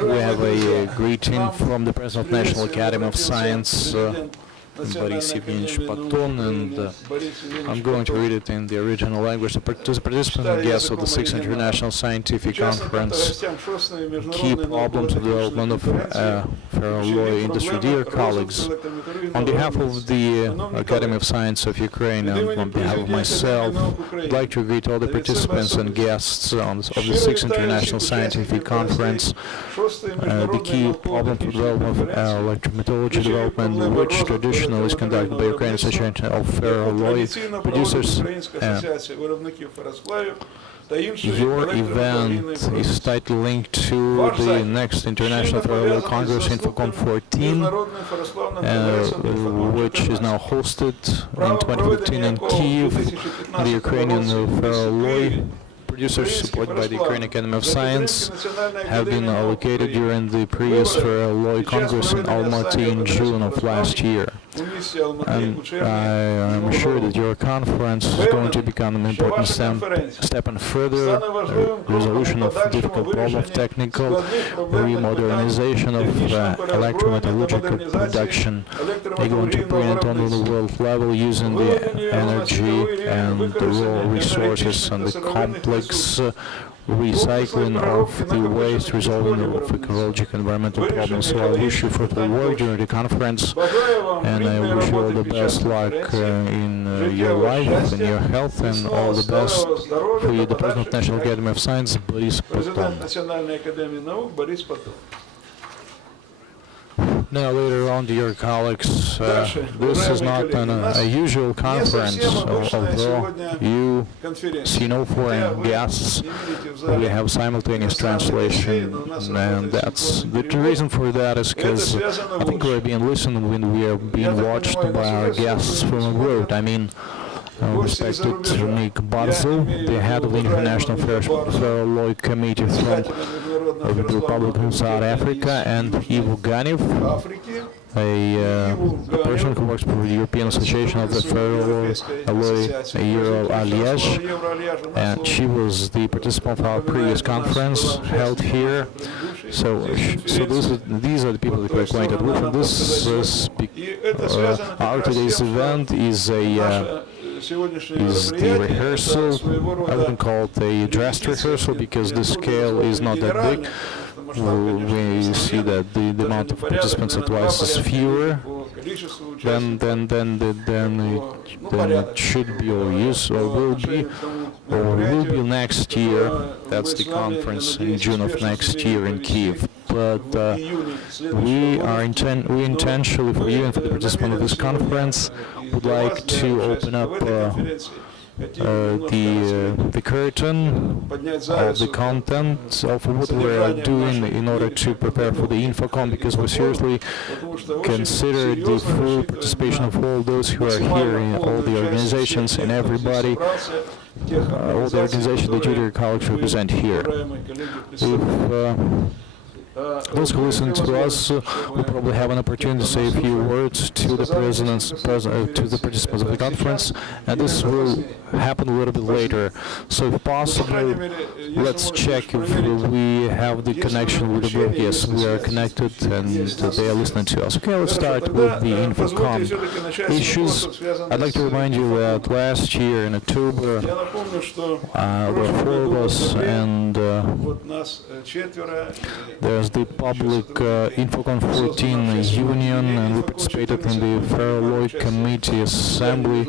We have a greeting from the President of National Academy of Science, Boris Evgenievich Paton, and I'm going to read it in the original language. To the participants and guests of the 6th International Scientific Conference, key problems of development of ferroalloy industry. Dear colleagues, on behalf of the Academy of Science of Ukraine and on behalf of myself, I'd like to greet all the participants and guests of the 6th International Scientific Conference. The key problem of development of electrometallurgical development, which traditionally is conducted by Ukrainian Association of Ferroalloy producers. Your event is tightly linked to the next International Ferroalloy Congress, INFACON XIV, which is now hosted in 2015 in Kyiv. The Ukrainian Ferroalloy producers, supported by the Ukrainian Academy of Science, have been allocated during the previous Ferroalloy Congress in Almaty in June of last year. And I am sure that your conference is going to become an important step in further resolution of difficult problems, technical remodernization of electrometallurgical production. We're going to bring it on the world level using the energy and the raw resources and the complex recycling of the waste, resolving the ecological environmental problems. So I wish you fruitful work during the conference, and I wish you all the best luck in your life and your health, and all the best for you, the President of National Academy of Science, Boris Paton. Now, later on, dear colleagues, this is not a usual conference, although you see no foreign guests. We have simultaneous translation, and that's the reason for that is because I think we're being listened when we are being watched by our guests from abroad. I mean, respected Nick Barzel, the head of the International Ferroalloy Committee from the Republic of South Africa, and Ivo Ganev, a person who works for the European Association of the Ferroalloy Liège, and she was the participant of our previous conference held here. So these are the people that we're acquainted with. And this our today's event is the rehearsal. I wouldn't call it a dress rehearsal because the scale is not that big. We see that the amount of participants at twice is fewer than it should be or will be next year. That's the conference in June of next year in Kyiv. But we intentionally, for you and for the participants of this conference, would like to open up the curtain of the content of what we're doing in order to prepare for the INFACON, because we seriously consider the full participation of all those who are here, in all the organizations and everybody, all the organizations that you, dear colleagues, represent here. Those who listen to us will probably have an opportunity to say a few words to the to the participants of the conference, and this will happen a little bit later. So, if possible, let's check if we have the connection with the group. Yes, we are connected, and they are listening to us. Okay, let's start with the INFACON issues. I'd like to remind you that last year in October, there were 4 of us, and there's the public INFACON XIV union, and we participated in the Ferroalloy Committee Assembly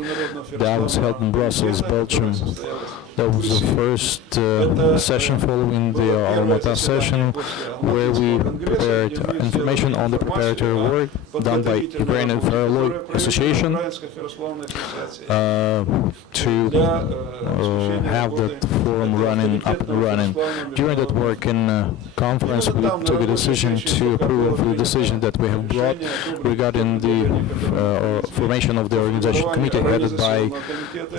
that was held in Brussels, Belgium. That was the first session following the Almaty session, where we prepared information on the preparatory work done by Ukrainian Ferroalloy Association to have that forum up and running. During that work in conference, we took a decision to approve the decision that we have brought regarding the formation of the organization committee headed by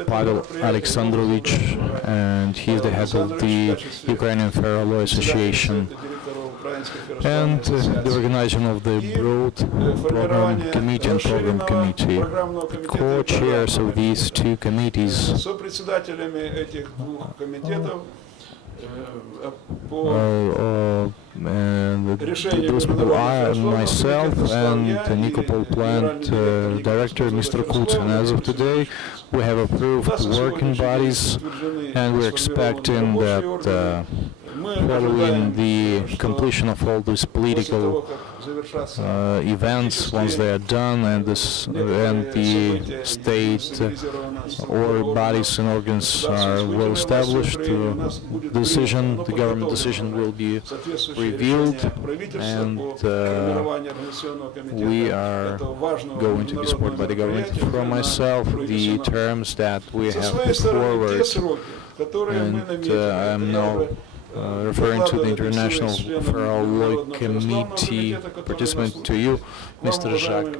Pavel Alexandrovich, and he is the head of the Ukrainian Ferroalloy Association, and the organization of the broad program committee and program committee. The co-chairs of these 2 committees those people are myself and the Nikopol plant director, Mr. Kuts. And as of today, we have approved working bodies, and we're expecting that following the completion of all these political events, once they are done, and the state or bodies and organs are well established, the government decision will be revealed, and we are going to be supported by the government. For myself, the terms that we have put forward, and I'm now referring to the International Ferroalloy Committee participant to you, Mr. Jacques.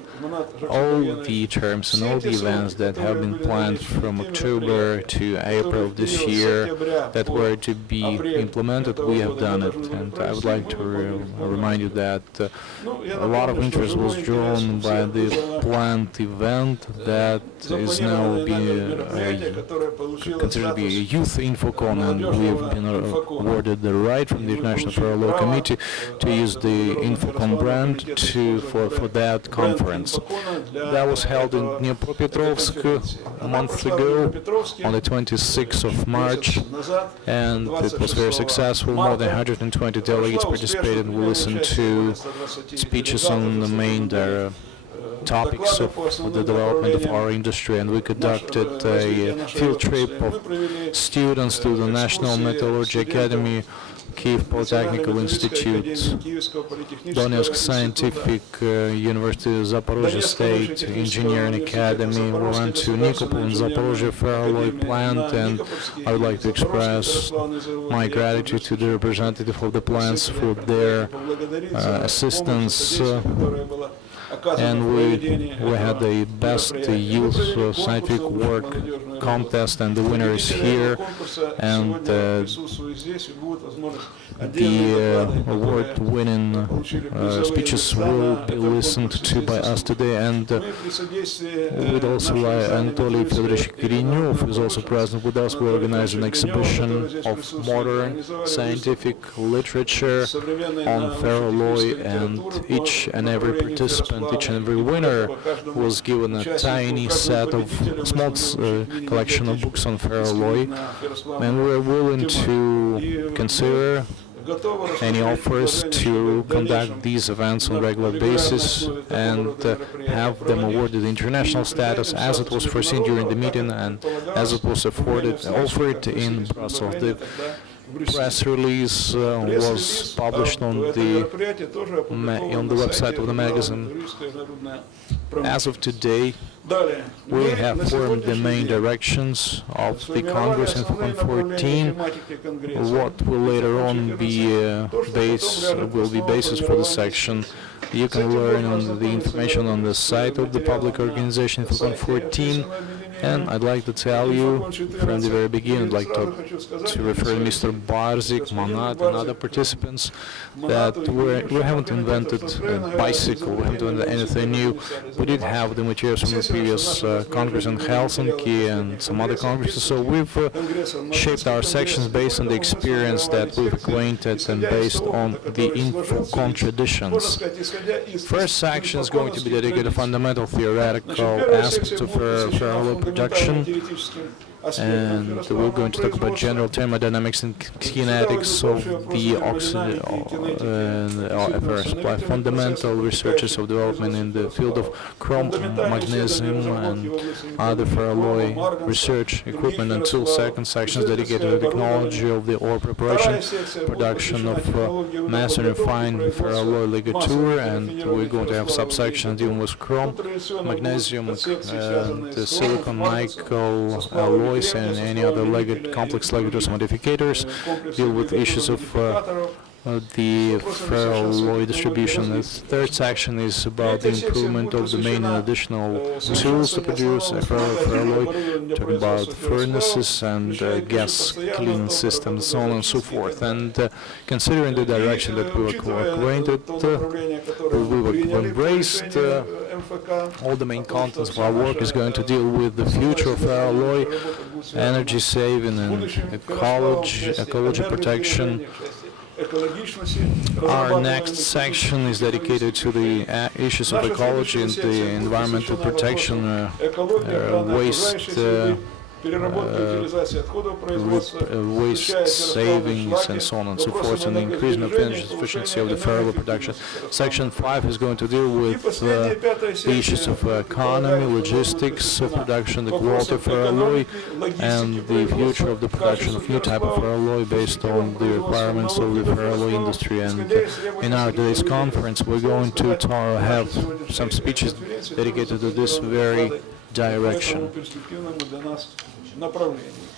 All the terms and all the events that have been planned from October to April this year that were to be implemented, we have done it. And I would like to remind you that a lot of interest was drawn by the planned event that is now being considered to be a youth INFACON, and we have been awarded the right from the International Ferroalloy Committee to use the INFACON brand for that conference. That was held in Dnipropetrovsk a month ago, on the 26th of March, and it was very successful. More than 120 delegates participated. We listened to speeches on the main topics of the development of our industry, and we conducted a field trip of students to the National Metallurgy Academy, Kiev Polytechnical Institute, Donetsk Scientific University, Zaporozhye State Engineering Academy. We went to Nikopol and Zaporozhye Ferroalloy plant, and I would like to express my gratitude to the representative of the plants for their assistance. And we had the best youth scientific work contest, and the winner is here, and the award-winning speeches will be listened to by us today. And we'd also like Anatoly Fedorovich Kirenyov is also present with us. We organize an exhibition of modern scientific literature on ferroalloy, and each and every participant, each and every winner was given a tiny set of small collection of books on ferroalloy, and we're willing to consider any offers to conduct these events on a regular basis and have them awarded international status as it was foreseen during the meeting and as it was offered in Brussels. The press release was published on the website of the magazine. As of today, we have formed the main directions of the Congress INFACON 14. What will later on be basis for the section. You can learn on the information on the site of the public organization INFACON 14. And I'd like to tell you from the very beginning, I'd like to refer to Mr. Barzik, Manat, and other participants that we haven't invented a bicycle, we haven't invented anything new. We did have the materials from the previous Congress in Helsinki and some other congresses, so we've shaped our sections based on the experience that we've acquainted and based on the INFACON traditions. First section is going to be dedicated to fundamental theoretical aspects of ferroalloy production, and we're going to talk about general thermodynamics and kinetics of the FR supply, fundamental researches of development in the field of chrome, magnesium, and other ferroalloy research equipment, and two second sections dedicated to the technology of the ore preparation, production of mass and refined ferroalloy ligature, and we're going to have subsections dealing with chrome, magnesium, and silicon, nickel alloys, and any other complex ligatures modificators, deal with issues of the ferroalloy distribution. The third section is about the improvement of the main and additional tools to produce ferroalloy, talking about furnaces and gas cleaning systems, so on and so forth. And considering the direction that we were acquainted, we've embraced all the main contents of our work is going to deal with the future of ferroalloy, energy saving and ecology protection, Our next section is dedicated to the issues of ecology and the environmental protection, waste waste savings and so on and so forth, and the increasing of energy efficiency of the ferroalloy production. Section 5 is going to deal with the issues of economy, logistics of production, the quality of ferroalloy, and the future of the production of new type of ferroalloy based on the requirements of the ferroalloy industry. And in our today's conference, we're going to have some speeches dedicated to this very direction. направлении.